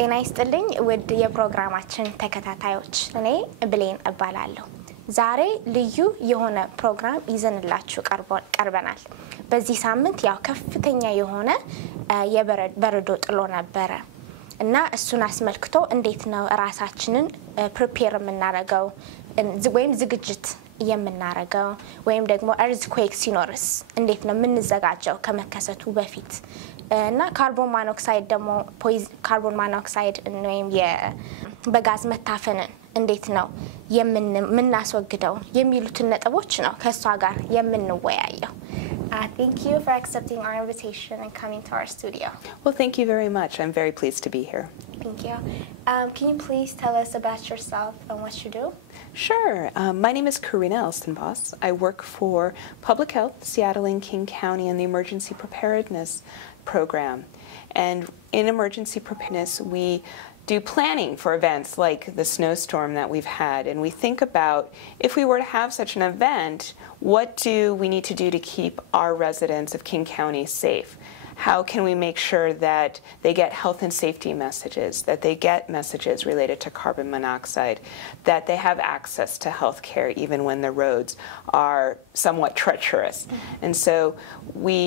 ጤና ይስጥልኝ ውድ የፕሮግራማችን ተከታታዮች እኔ ብሌን እባላለሁ ዛሬ ልዩ የሆነ ፕሮግራም ይዘንላችሁ ቀርበናል በዚህ ሳምንት ያው ከፍተኛ የሆነ የበረዶ ጥሎ ነበረ እና እሱን አስመልክቶ እንዴት ነው ራሳችንን ፕሪፔር የምናረጋው ወይም ዝግጅት የምናረጋው ወይም ደግሞ earthquake ሲኖርስ እንዴት ነው የምንዘጋጀው ከመከሰቱ በፊት እና ካርቦን ሞኖክሳይድ ደግሞ ካርቦን ሞኖክሳይድ ወይም የበጋዝ መታፈንን እንዴት ነው የምናስወግደው የሚሉትን ነጥቦች ነው ከሷ ጋር የምንወያየው Thank you for accepting our invitation and coming to our studio. Well, thank you very much. I'm very pleased to be here. Thank you. Can you please tell us about yourself and what you do? Sure. My name is Karina Elstenbos. I work for Public Health, Seattle and King County, and the Emergency Preparedness program. And in Emergency Preparedness, we do planning for events like the snowstorm that we've had, and we think about if we were to have such an event, what do we need to do to keep our residents of King County safe? How can we make sure that they get health and safety messages, that they get messages related to carbon monoxide, that they have access to health care even when the roads are somewhat treacherous. And so we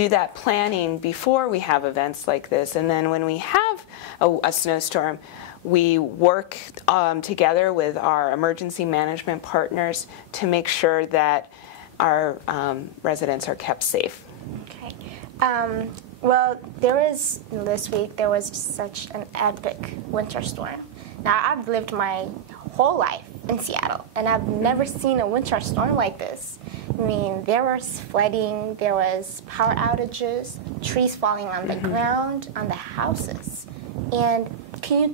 do that planning before we have events like this, and then when we have a snowstorm, we work together with our emergency management partners to make sure that our residents are kept safe. Okay. Well, this week there was such an epic winter storm. Now, I've lived my whole life in Seattle, and I've never seen a winter storm like this. I mean, there was flooding, there was power outages, trees falling on the ground, on the houses. And can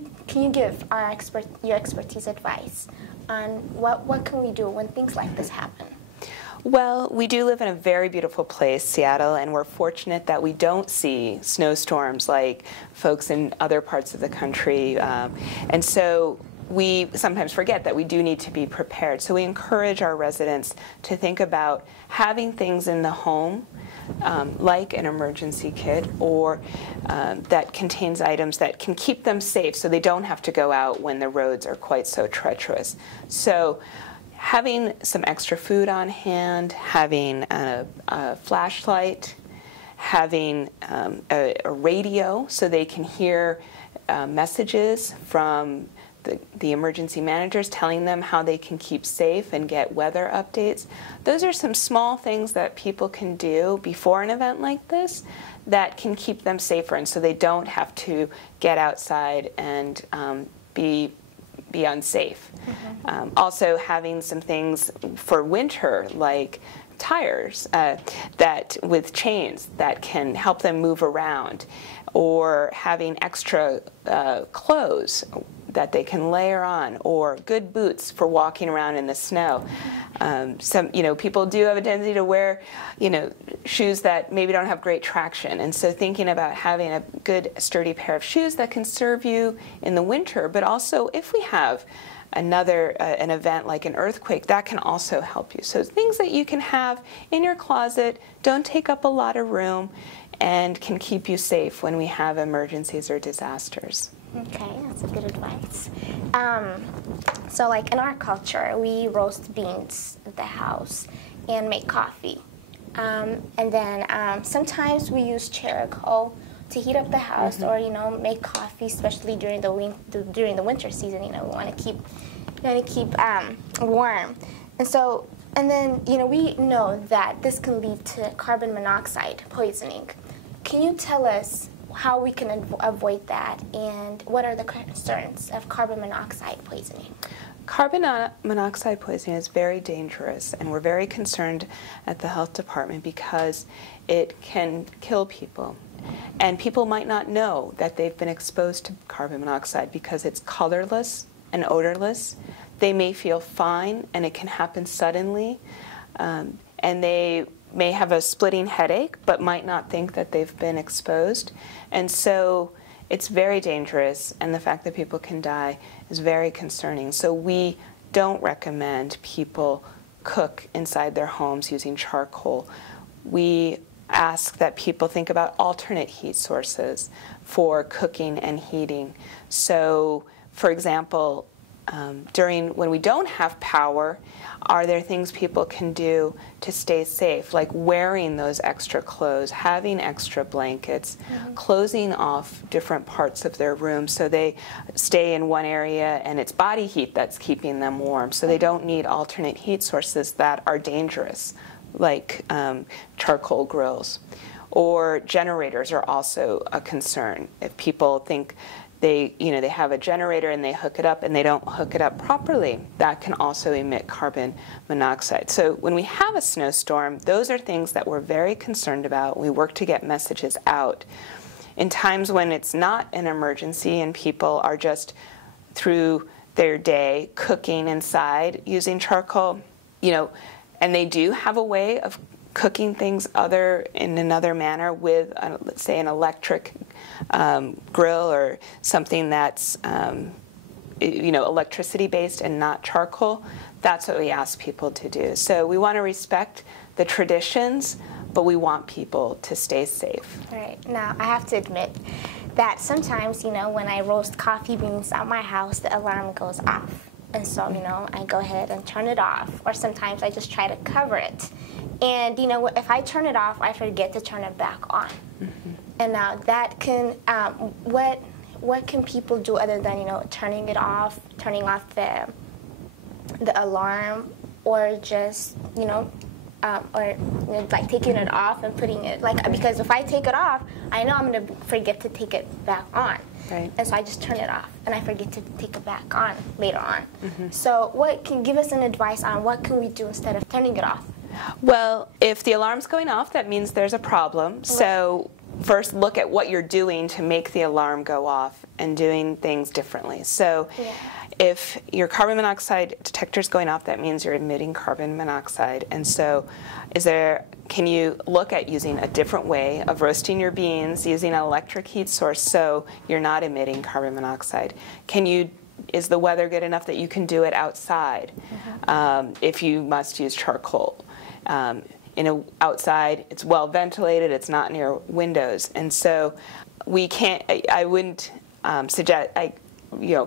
you give your expertise advice on what can we do when things like this happen? Well, we do live in a very beautiful place, Seattle, and we're fortunate that we don't see snowstorms like folks in other parts of the country. And so we sometimes forget that we do need to be prepared. So we encourage our residents to think about having things in the home, like an emergency kit, or that contains items that can keep them safe so they don't have to go out when the roads are quite so treacherous. So having some extra food on hand, having a flashlight, having a radio so they can hear messages from the emergency managers telling them how they can keep safe and get weather updates. Those are some small things that people can do before an event like this that can keep them safer, and so they don't have to get outside and be unsafe. Also having some things for winter like tires that with chains that can help them move around, or having extra clothes that they can layer on, or good boots for walking around in the snow. People do have a tendency to wear, shoes that maybe don't have great traction, and so thinking about having a good sturdy pair of shoes that can serve you in the winter, but also if we have an event like an earthquake, that can also help you. So things that you can have in your closet, don't take up a lot of room, and can keep you safe when we have emergencies or disasters. Okay, that's a good advice. So like in our culture, we roast beans at the house and make coffee. And then sometimes we use charcoal to heat up the house, or make coffee, especially during the winter season. We want to keep warm, and then we know that this can lead to carbon monoxide poisoning. Can you tell us how we can avoid that, and what are the concerns of carbon monoxide poisoning? Carbon monoxide poisoning is very dangerous, and we're very concerned at the health department because it can kill people. And people might not know that they've been exposed to carbon monoxide because it's colorless and odorless. They may feel fine, and it can happen suddenly, and they may have a splitting headache but might not think that they've been exposed. And so it's very dangerous, and the fact that people can die is very concerning. So we don't recommend people cook inside their homes using charcoal. We ask that people think about alternate heat sources for cooking and heating. So, for example, when we don't have power, are there things people can do to stay safe, like wearing those extra clothes, having extra blankets, closing off different parts of their room so they stay in one area and it's body heat that's keeping them warm, so they don't need alternate heat sources that are dangerous, like charcoal grills. Or generators are also a concern. If people think they have a generator and they hook it up and they don't hook it up properly, that can also emit carbon monoxide. So when we have a snowstorm, those are things that we're very concerned about. We work to get messages out. In times when it's not an emergency and people are just through their day cooking inside using charcoal, and they do have a way of cooking things in another manner with, let's say, an electric grill or something that's electricity-based and not charcoal, that's what we ask people to do. So we want to respect the traditions, but we want people to stay safe. Right. Now, I have to admit that sometimes, when I roast coffee beans at my house, the alarm goes off. And so, I go ahead and turn it off. Or sometimes I just try to cover it. And, if I turn it off, I forget to turn it back on. And now that can, what can people do other than, turning off the alarm, or just, like taking it off and putting it, because if I take it off, I know I'm going to forget to take it back on. Right. And so I just turn it off, and I forget to take it back on later on. So what can give us an advice on what can we do instead of turning it off? Well, if the alarm's going off, that means there's a problem. Right. So first look at what you're doing to make the alarm go off and doing things differently. So if your carbon monoxide detector's going off, that means you're emitting carbon monoxide. And so can you look at using a different way of roasting your beans using an electric heat source so you're not emitting carbon monoxide? Is the weather good enough that you can do it outside if you must use charcoal? Outside, it's well ventilated, it's not near windows. And so I wouldn't suggest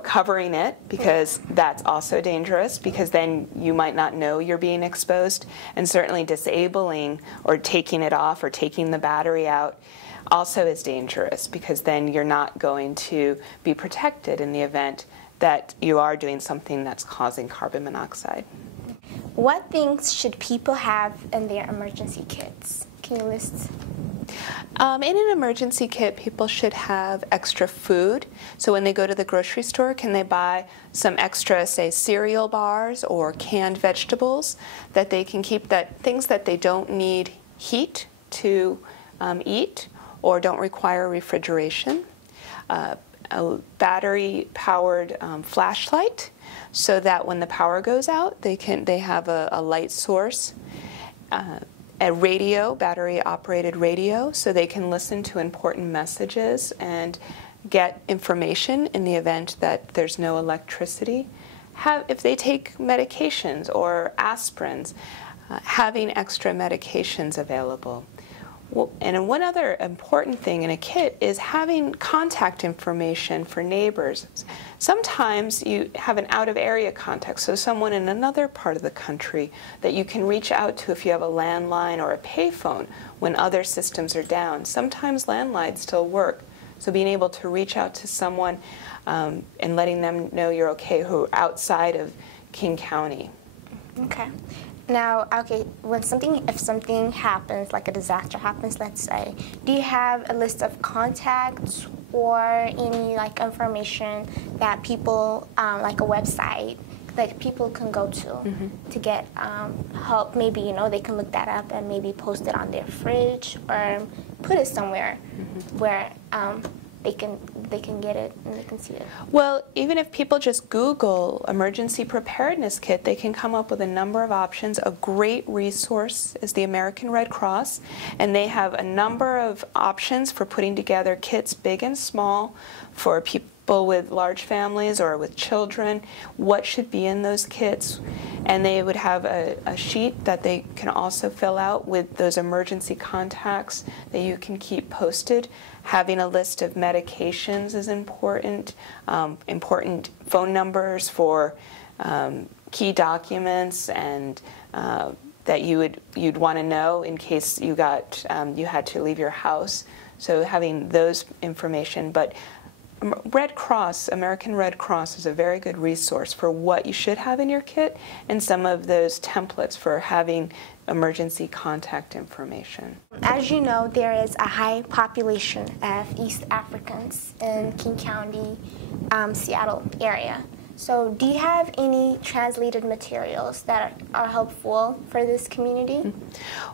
covering it, because that's also dangerous, because then you might not know you're being exposed. And certainly disabling or taking it off or taking the battery out also is dangerous, because then you're not going to be protected in the event that you are doing something that's causing carbon monoxide. What things should people have in their emergency kits? Can you list? In an emergency kit, people should have extra food. So when they go to the grocery store, can they buy some extra, say, cereal bars or canned vegetables that they can keep, things that they don't need heat to eat or don't require refrigeration. A battery-powered flashlight, so that when the power goes out, they have a light source. A radio, battery-operated radio, so they can listen to important messages and get information in the event that there's no electricity. If they take medications or aspirins, having extra medications available. And one other important thing in a kit is having contact information for neighbors. Sometimes you have an out-of-area contact, so someone in another part of the country that you can reach out to if you have a landline or a payphone when other systems are down. Sometimes landlines still work, so being able to reach out to someone and letting them know you're okay who are outside of King County. Okay. Now, if something happens, like a disaster happens, let's say, do you have a list of contacts or any information that people, like a website that people can go to get help? Maybe they can look that up and maybe post it on their fridge or put it somewhere where they can get it and they can see it. Well, even if people just Google Emergency Preparedness Kit, they can come up with a number of options. A great resource is the American Red Cross, and they have a number of options for putting together kits, big and small, for people with large families or with children, what should be in those kits. And they would have a sheet that they can also fill out with those emergency contacts that you can keep posted. Having a list of medications is important, important phone numbers for key documents and that you'd want to know in case you had to leave your house. So having those information, but Red Cross, American Red Cross, is a very good resource for what you should have in your kit and some of those templates for having emergency contact information. As you know, there is a high population of East Africans in King County, Seattle area. So do you have any translated materials that are helpful for this community?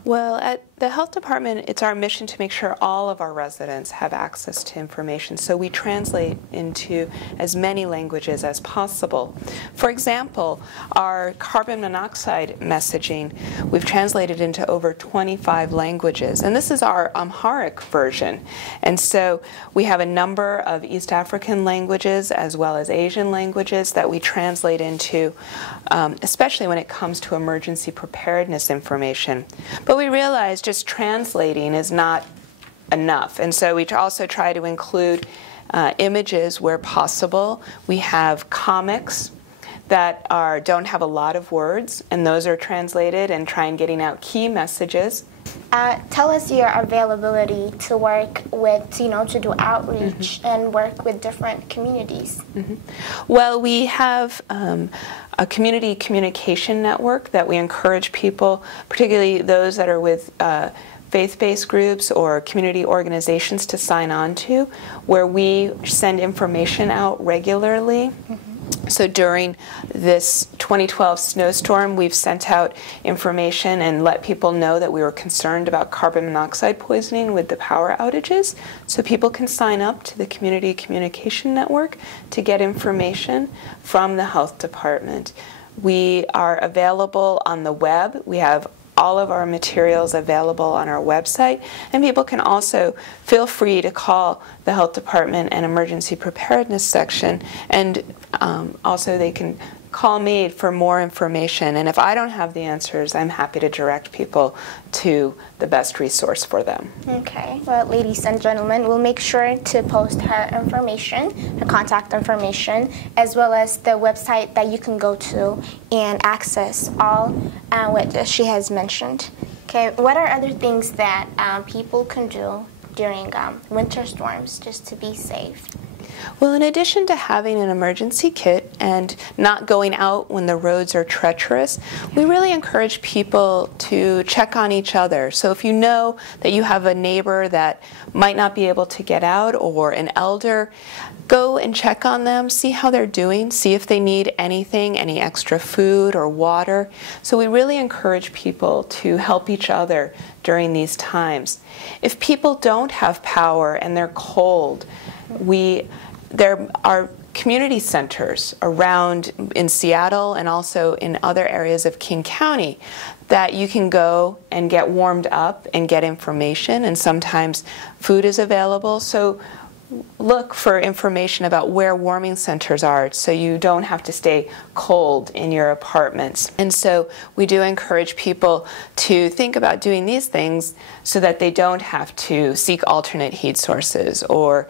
Well, at the health department, it's our mission to make sure all of our residents have access to information. So we translate into as many languages as possible. For example, our carbon monoxide messaging, we've translated into over 25 languages. And this is our Amharic version. And so we have a number of East African languages as well as Asian languages that we translate into, especially when it comes to emergency preparedness information. But we realize just translating is not enough, and so we also try to include images where possible. We have comics that don't have a lot of words, and those are translated and try and getting out key messages. Tell us your availability to work with, to do outreach and work with different communities. Well, we have a community communication network that we encourage people, particularly those that are with faith-based groups or community organizations, to sign on to, where we send information out regularly. So during this 2012 snowstorm, we've sent out information and let people know that we were concerned about carbon monoxide poisoning with the power outages. So people can sign up to the Community Communication Network to get information from the health department. We are available on the web. We have all of our materials available on our website, and people can also feel free to call the health department and emergency preparedness section, and also they can call me for more information, and if I don't have the answers, I'm happy to direct people to the best resource for them. Okay. Well, ladies and gentlemen, we'll make sure to post her information, her contact information, as well as the website that you can go to and access all what she has mentioned. Okay. What are other things that people can do during winter storms just to be safe? Well, in addition to having an emergency kit and not going out when the roads are treacherous, we really encourage people to check on each other. So if you know that you have a neighbor that might not be able to get out or an elder, go and check on them, see how they're doing, see if they need anything, any extra food or water. So we really encourage people to help each other during these times. If people don't have power and they're cold, there are community centers around in Seattle and also in other areas of King County that you can go and get warmed up and get information, and sometimes food is available. So look for information about where warming centers are so you don't have to stay cold in your apartments. And so we do encourage people to think about doing these things so that they don't have to seek alternate heat sources or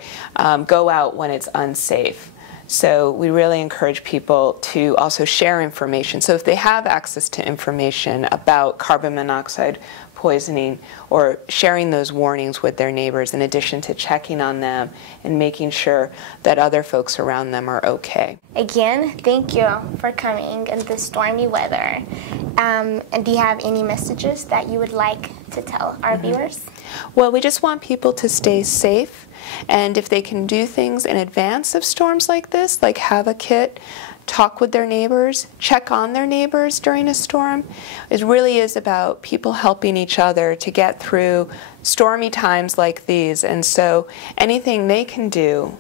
go out when it's unsafe. So we really encourage people to also share information. So if they have access to information about carbon monoxide poisoning, or sharing those warnings with their neighbors in addition to checking on them and making sure that other folks around them are okay. Again, thank you for coming in this stormy weather. And do you have any messages that you would like to tell our viewers? Well, we just want people to stay safe, and if they can do things in advance of storms like this, like have a kit, talk with their neighbors, check on their neighbors during a storm. It really is about people helping each other to get through stormy times like these. And so anything they can do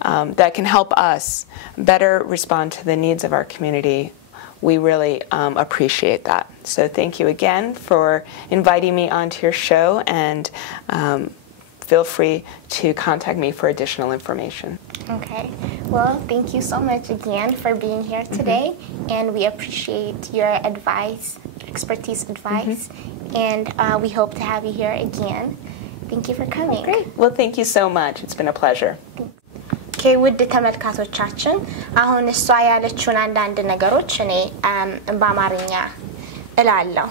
that can help us better respond to the needs of our community, we really appreciate that. So thank you again for inviting me onto your show, and feel free to contact me for additional information. Okay. Well, thank you so much again for being here today, and we appreciate your advice, expertise advice, and we hope to have you here again. Thank you for coming. Great. Well, thank you so much. It's been a pleasure. Okay, ውድ ተመልካቾቻችን አሁን እሷ ያለችውን አንዳንድ ነገሮች እኔ በአማርኛ እላለሁ።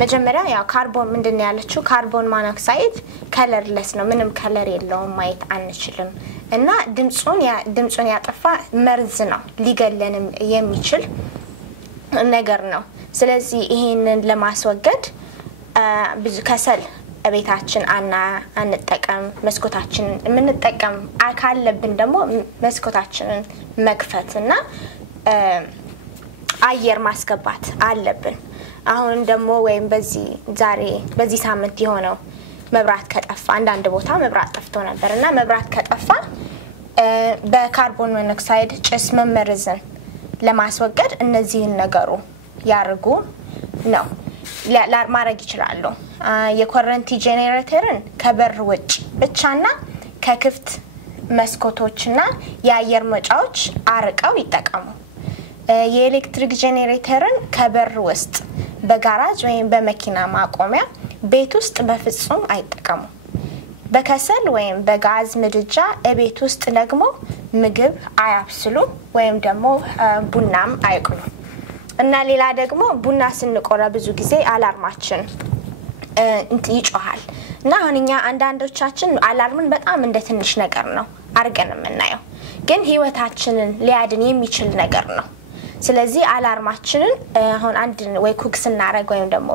መጀመሪያ ያው ካርቦን ምንድነው ያለችው? ካርቦን ሞኖክሳይድ ከለርለስ ነው፣ ምንም ከለር የለውም፣ ማየት አንችልም እና ድምጹን ያጠፋ መርዝ ነው፣ ሊገለንም የሚችል ነገር ነው። ስለዚህ ይሄንን ለማስወገድ ብዙ ከሰል ቤታችን አንጠቀም፣ መስኮታችንን እንጠቀም፣ አካለብን ደግሞ መስኮታችንን መክፈትና አየር ማስገባት አለብን። አሁን ደግሞ ወይም በዚህ ሳምንት የሆነው መብራት ከጠፋ አንዳንድ ቦታ መብራት ጠፍቶ ነበርና መብራት ከጠፋ በካርቦን ሞኖክሳይድ ጭስ መመረዝን ለማስወገድ እነዚህን ነገሩ ያርጉ ነው ማድረግ ይችላሉ። የኮረንቲ ጄኔሬተርን ከበር ውጭ ብቻና ከክፍት መስኮቶችና የአየር መውጫዎች አርቀው ይጠቀሙ። የኤሌክትሪክ ጄኔሬተርን ከበር ውስጥ በጋራጅ ወይም በመኪና ማቆሚያ ቤት ውስጥ በፍጹም አይጠቀሙ። በከሰል ወይም በጋዝ ምድጃ ቤት ውስጥ ደግሞ ምግብ አያብስሉ ወይም ደግሞ ቡናም አይቅሉ። እና ሌላ ደግሞ ቡና ስንቆላ ብዙ ጊዜ አላርማችን ይጮሃል እና አሁንኛ አንዳንዶቻችን አላርምን በጣም እንደ ትንሽ ነገር ነው አርገን የምናየው፣ ግን ህይወታችንን ሊያድን የሚችል ነገር ነው። ስለዚህ አላርማችንን አሁን አንድ ወይ ኩክ ስናረግ ወይም ደግሞ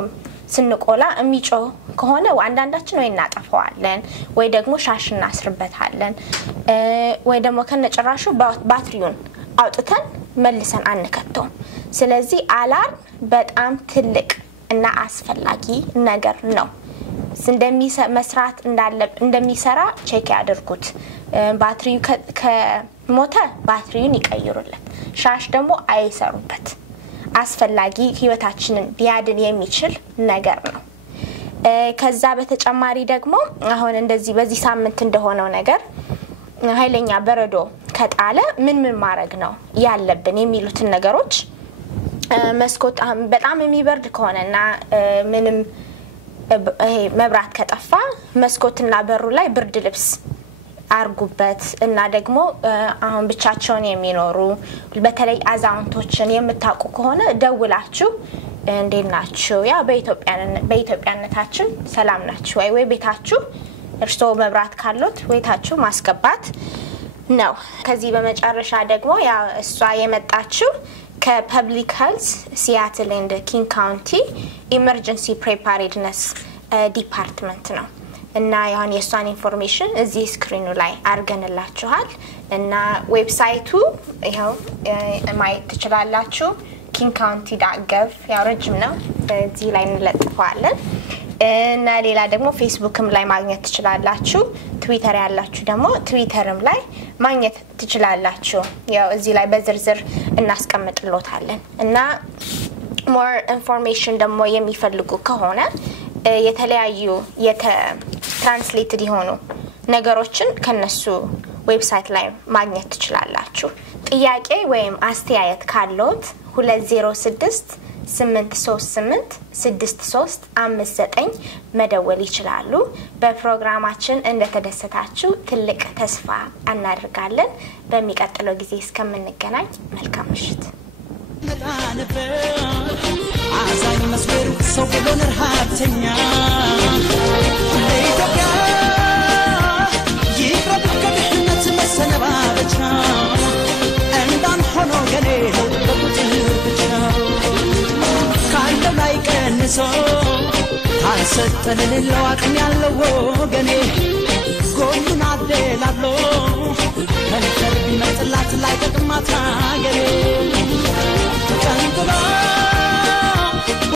ስንቆላ የሚጮህ ከሆነ አንዳንዳችን ወይ እናጠፋዋለን ወይ ደግሞ ሻሽ እናስርበታለን ወይ ደግሞ ከነጭራሹ ባትሪውን አውጥተን መልሰን አንከተው። ስለዚህ አላርም በጣም ትልቅ እና አስፈላጊ ነገር ነው። እንደሚሰራ ቼክ ያድርጉት። ባትሪው ከሞተ ባትሪውን ይቀይሩለት፣ ሻሽ ደግሞ አይሰሩበት። አስፈላጊ ህይወታችንን ሊያድን የሚችል ነገር ነው። ከዛ በተጨማሪ ደግሞ አሁን እንደዚህ በዚህ ሳምንት እንደሆነው ነገር ኃይለኛ በረዶ ከጣለ ምን ማድረግ ነው ያለብን የሚሉትን ነገሮች መስኮት በጣም የሚበርድ ከሆነና ምንም መብራት ከጠፋ መስኮትና በሩ ላይ ብርድ ልብስ አርጉበት እና ደግሞ አሁን ብቻቸውን የሚኖሩ በተለይ አዛውንቶችን የምታውቁ ከሆነ ደውላችሁ እንዴናችሁ ያ በኢትዮጵያነታችን ሰላም ናችሁ ወይ ቤታችሁ እርሶ መብራት ካሎት ወይታችሁ ማስገባት ነው። ከዚህ በመጨረሻ ደግሞ ያ እሷ የመጣችው ከፐብሊክ ሄልዝ ሲያትል ኤንድ ኪንግ ካውንቲ ኢመርጀንሲ ፕሪፓሬድነስ ዲፓርትመንት ነው እና ያን የሷን ኢንፎርሜሽን እዚህ ስክሪኑ ላይ አርገንላችኋል እና ዌብሳይቱ ይሄው ማየት ትችላላችሁ kingcounty.gov ያው ረጅም ነው እዚህ ላይ እንለጥፈዋለን እና ሌላ ደግሞ ፌስቡክም ላይ ማግኘት ትችላላችሁ ትዊተር ያላችሁ ደግሞ ትዊተርም ላይ ማግኘት ትችላላችሁ ያው እዚህ ላይ በዝርዝር እናስቀምጥሎታለን እና more information ደግሞ የሚፈልጉ ከሆነ የተለያዩ ትራንስሌትድ የሆኑ ነገሮችን ከነሱ ዌብሳይት ላይ ማግኘት ትችላላችሁ ጥያቄ ወይም አስተያየት ካሎት 206 838 6359 መደወል ይችላሉ በፕሮግራማችን እንደተደሰታችሁ ትልቅ ተስፋ እናደርጋለን በሚቀጥለው ጊዜ እስከምንገናኝ መልካም ምሽት አዛኝ መስመሩ ሰው ብሎነር ሀብተኛ ለኢትዮጵያ ይቅረብ ከድህነት መሰነባበቻ እንዳን ሆኖ ገኔ በቁጥር ብቻ ካለው ላይ ቀንሶ ታሰጠን ሌላው አቅም ያለው ወገኔ ጎኑን አደላሎ ከንፈር ቢመጥላት ላይ ተቅማታ ገኔ